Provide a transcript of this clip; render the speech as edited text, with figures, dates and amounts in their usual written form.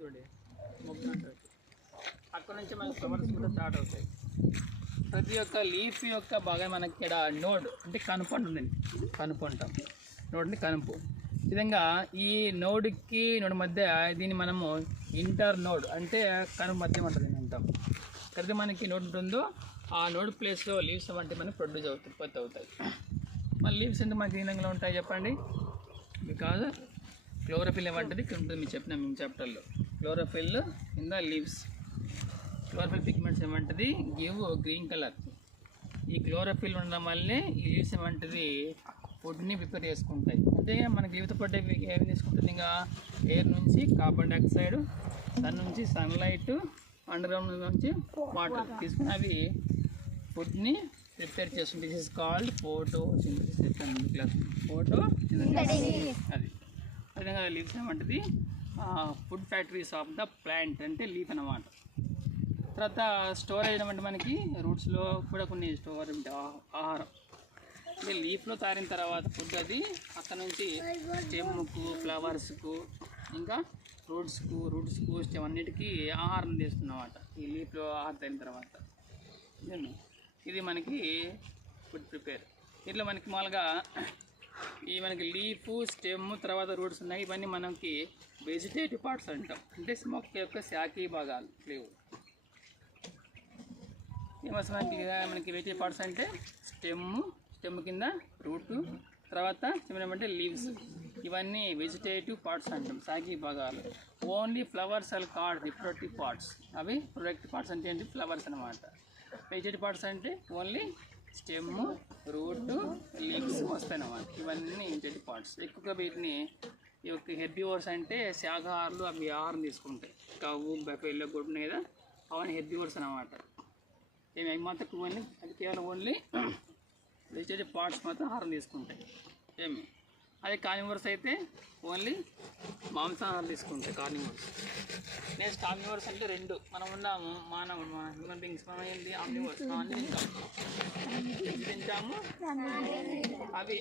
చూడండి మొగ్గ ఉంటుంది. అక్కడ నుంచి మనకి ఫ్లవర్స్ కూడా స్టార్ట్ అవుతాయి. ప్రతి ఒక్క లీఫ్ యొక్క బాగా మనకి ఇక్కడ నోడ్ అంటే కనుపు ఉంటుంది. కనుపు అంటాం, నోడ్ని కనుపు. ఈ విధంగా ఈ నోడ్కి నోడ్ మధ్య దీన్ని మనము ఇంటర్ నోడ్ అంటే కనుపు మధ్య ఉంటుంది అంటాం. ఎక్కడైతే మనకి నోడ్ ఉంటుందో ఆ నోడ్ ప్లేస్లో లీవ్స్ వంటివి మనకి ప్రొడ్యూస్ అవుతాయి, ఉత్పత్తి అవుతాయి. మన లీవ్స్ ఎందుకు మనకి ఈ విధంగా ఉంటాయి చెప్పండి? బికాజ్ క్లోరోఫిల్ వంటిది ఉంటుంది. మీరు చెప్పిన మీ చాప్టర్లో chlorophyll in the leaves. Chlorophyll pigments ఏమంటుంది గివ్ గ్రీన్ కలర్. ఈ క్లోరోఫిల్ ఉండడం వల్లే ఈ లీవ్స్ ఏమంటుంది ఫుడ్ని ప్రిపేర్ చేసుకుంటాయి. అంటే మనకి లీవ్తో పాటు ఏమి తీసుకుంటుంది? ఇంకా ఎయిర్ నుంచి కార్బన్ డైఆక్సైడ్, దాని నుంచి సన్లైట్, అండర్ గ్రౌండ్ నుంచి వాటర్ తీసుకుని అవి ఫుడ్ని ప్రిపేర్ చేస్తుంది. This is called photo synthesis. Photo అది అదేవిధంగా లీవ్స్ ఏమంటుంది food factories of the plant అంటే లీఫ్ అన్నమాట. తర్వాత స్టోరేజ్ అంటే మనకి రూట్స్లో కూడా కొన్ని స్టోర్ ఉంటాయి ఆహారం. అంటే లీఫ్లో తారిన తర్వాత ఫుడ్ అది అక్కడ నుంచి స్టెమ్కు, ఫ్లవర్స్కు, ఇంకా రూట్స్కు స్టెమ్ అన్నిటికీ ఆహారం తీస్తున్నమాట. ఈ లీఫ్లో ఆహారం తారిన తర్వాత ఇది మనకి ఫుడ్ ప్రిపేర్. ఇట్లా మనకి మామూలుగా ఈ మనకి లీఫ్, స్టెమ్, తర్వాత రూట్స్ ఉన్నాయి. ఇవన్నీ మనకి వెజిటేటివ్ పార్ట్స్ అంటాం. అంటే మొక్క యొక్క శాఖీ భాగాలు లేవు. మనకి వెజిటేటివ్ పార్ట్స్ అంటే స్టెమ్ కింద రూట్, తర్వాత ఏమంటే లీవ్స్. ఇవన్నీ వెజిటేటివ్ పార్ట్స్ అంటాం, శాఖీ భాగాలు. Only flowers are called reproductive parts. అవి ప్రొడక్టివ్ పార్ట్స్ అంటే ఏంటి? ఫ్లవర్స్ అనమాట. వెజిటేటివ్ పార్ట్స్ అంటే ఓన్లీ స్టెమ్, రూట్, లీవ్స్ వస్తాయి అన్నమాట. ఇవన్నీ వెజిటేటివ్ పార్ట్స్. ఎక్కువగా వీటిని ఈ యొక్క హెర్బివోర్స్ అంటే శాకాహారులు అవి ఆహారం తీసుకుంటాయి. కవ్వు, బఫెల్లో కూడా ఉన్నాయి కదా, అవన్నీ హెర్బివోర్స్ అనమాట. ఏమి అవి మాత్రం ఇవన్నీ అది కేవలం ఓన్లీ వెజిటేటివ్ పార్ట్స్ మాత్రం ఆహారం తీసుకుంటాయి. ఏమి అదే కార్నివోర్స్ అయితే ఓన్లీ మాంసాహారం తీసుకుంటాయి కార్నివోర్స్. నెక్స్ట్ ఆమ్నివోర్స్ అంటే రెండు మనం ఉన్నాము, మన హ్యూమన్ బీయింగ్స్ మనం ఏంటి ఆమ్నివోర్స్. మనం అన్నీ తింటాము అవి